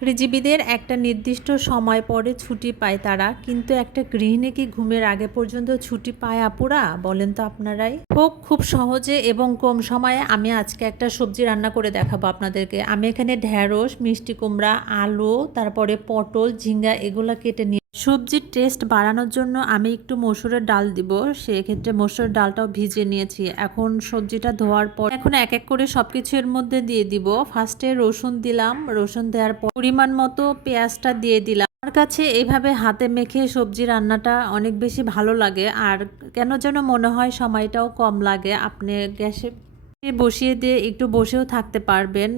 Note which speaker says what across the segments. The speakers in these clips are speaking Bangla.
Speaker 1: চাকরিজীবীদের একটা নির্দিষ্ট সময় পরে ছুটি পায় তারা। কিন্তু একটা গৃহিণী কি ঘুমের আগে পর্যন্ত ছুটি পায় আপুরা? বলেন তো আপনারাই। হোক, খুব সহজে এবং কম সময়ে আমি আজকে একটা সবজি রান্না করে দেখাবো আপনাদেরকে। আমি এখানে ঢ্যাঁড়স, মিষ্টি কুমড়া, আলু, তারপরে পটল, ঝিঙ্গা এগুলো কেটে নিয়ে সবজির টেস্ট বাড়ানোর জন্য আমি একটু মসুরের ডাল দিব। সেক্ষেত্রে মসুরের ডালটাও ভিজে নিয়েছি। এখন সবজিটা ধোয়ার পর এখন এক এক করে সব কিছু এর মধ্যে দিয়ে দিব। ফার্স্টে রসুন দিলাম। রসুন দেওয়ার পর পরিমাণ মতো পেঁয়াজটা দিয়ে দিলাম। আমার কাছে এইভাবে হাতে মেখে সবজি রান্নাটা অনেক বেশি ভালো লাগে। আর কেন যেন মনে হয় সময়টাও কম লাগে। আপনি গ্যাসে বসিয়ে দিয়ে একটু বসেও থাকতে পারবেন।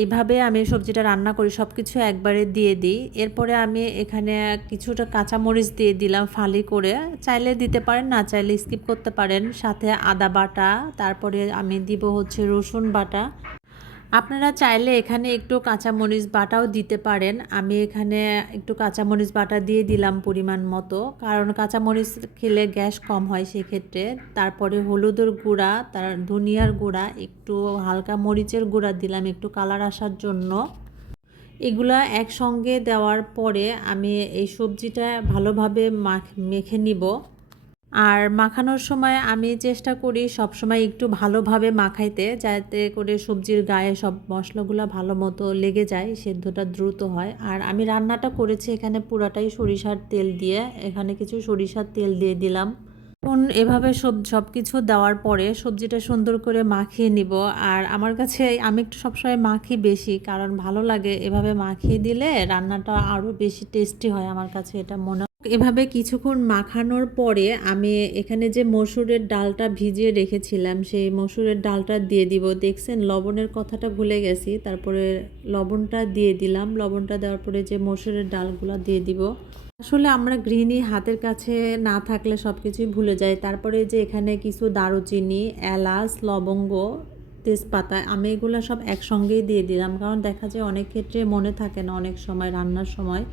Speaker 1: এইভাবে আমি সবজিটা রান্না করি সব কিছু একবারে দিয়ে দিই। এরপরে আমি এখানে কিছুটা কাঁচামরিচ দিয়ে দিলাম ফালি করে। চাইলে দিতে পারেন, না চাইলে স্কিপ করতে পারেন। সাথে আদা বাটা, তারপরে আমি দিব হচ্ছে রসুন বাটা। আপনারা চাইলে এখানে একটু কাঁচামরিচ বাটাও দিতে পারেন। আমি এখানে একটু কাঁচামরিচ বাটা দিয়ে দিলাম পরিমাণ মতো। কারণ কাঁচামরিচ খেলে গ্যাস কম হয় সেক্ষেত্রে। তারপরে হলুদের গুঁড়া, তার ধনিয়ার গুঁড়া, একটু হালকা মরিচের গুঁড়া দিলাম একটু কালার আসার জন্য। এগুলা একসঙ্গে দেওয়ার পরে আমি এই সবজিটা ভালোভাবে মাখ, মেখে নিব। আর মাখানোর সময় আমি চেষ্টা করি সব সময় একটু ভালোভাবে মাখাইতে, যাতে করে সবজির গায়ে সব মশলাগুলো ভালো মতো লেগে যায়, সেদ্ধটা দ্রুত হয় আর আমি রান্নাটা করেছি এখানে পুরাটাই সরিষার তেল দিয়ে, এখানে কিছু সরিষার তেল দিয়ে দিলাম এখন এভাবে সব সব কিছু দেওয়ার পরে সবজিটা সুন্দর করে মাখিয়ে নিব আর আমার কাছে, আমি একটু সবসময় মাখি বেশি, কারণ ভালো লাগে এভাবে মাখিয়ে দিলে রান্নাটা আরও বেশি টেস্টি হয় আমার কাছে, এটা মনে। এভাবে কিছুক্ষণ মাখানোর পরে আমি এখানে যে মসুরের ডালটা ভিজিয়ে রেখেছিলাম, সেই মসুরের ডালটা দিয়ে দিব। দেখছেন, লবণের কথাটা ভুলে গেছি। তারপরে লবণটা দিয়ে দিলাম। লবণটা দেওয়ার পরে যে মসুরের ডালগুলো দিয়ে দিব। আসলে আমরা গৃহিণী, হাতের কাছে না থাকলে সব কিছুই ভুলে যাই। তারপরে যে এখানে কিছু দারুচিনি, এলাচ, লবঙ্গ, তেজপাতা, আমি এগুলো সব একসঙ্গেই দিয়ে দিলাম। কারণ দেখা যায় অনেক ক্ষেত্রে মনে থাকে না, অনেক সময়, রান্নার সময়।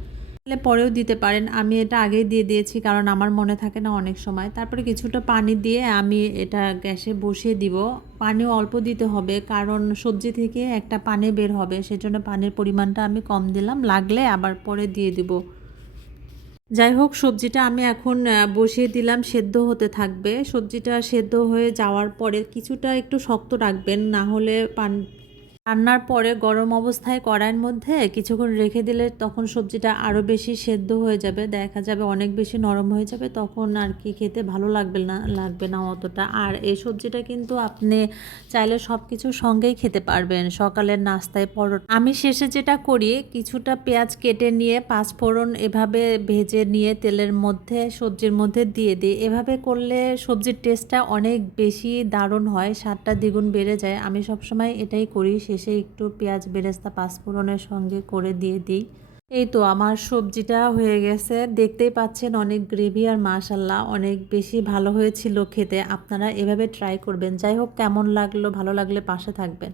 Speaker 1: তাহলে পরেও দিতে পারেন। আমি এটা আগেই দিয়ে দিয়েছি কারণ আমার মনে থাকে না অনেক সময়। তারপরে কিছুটা পানি দিয়ে আমি এটা গ্যাসে বসিয়ে দিব। পানিও অল্প দিতে হবে কারণ সবজি থেকে একটা পানি বের হবে। সেজন্য পানির পরিমাণটা আমি কম দিলাম। লাগলে আবার পরে দিয়ে দিব। যাই হোক, সবজিটা আমি এখন বসিয়ে দিলাম। সেদ্ধ হতে থাকবে। সবজিটা সেদ্ধ হয়ে যাওয়ার পরে কিছুটা একটু শক্ত রাখবেন। না হলে পান রান্নার পরে গরম অবস্থায় কড়াইয়ের মধ্যে কিছুক্ষণ রেখে দিলে তখন সবজিটা আরও বেশি সেদ্ধ হয়ে যাবে, দেখা যাবে অনেক বেশি নরম হয়ে যাবে, তখন আর কি খেতে ভালো লাগবে না লাগবে না অতটা। আর এই সবজিটা কিন্তু আপনি চাইলে সব কিছুর সঙ্গেই খেতে পারবেন, সকালের নাস্তায় পরোটা। আমি শেষে যেটা করি, কিছুটা পেঁয়াজ কেটে নিয়ে পাঁচফোড়ন এভাবে ভেজে নিয়ে তেলের মধ্যে, সবজির মধ্যে দিয়ে দিই। এভাবে করলে সবজির টেস্টটা অনেক বেশি দারুণ হয়, স্বাদটা দ্বিগুণ বেড়ে যায়। আমি সবসময় এটাই করি শেষে একটু পেঁয়াজ বেরেস্তা পাঁচফোড়নের সঙ্গে করে দিয়ে দিই। এই তো আমার সবজিটা হয়ে গেছে। দেখতেই পাচ্ছেন অনেক গ্রেভি আর মাশাল্লাহ অনেক বেশি ভালো হয়েছিল খেতে। আপনারা এভাবে ট্রাই করবেন। যাই হোক, কেমন লাগল, ভালো লাগলে পাশে থাকবেন।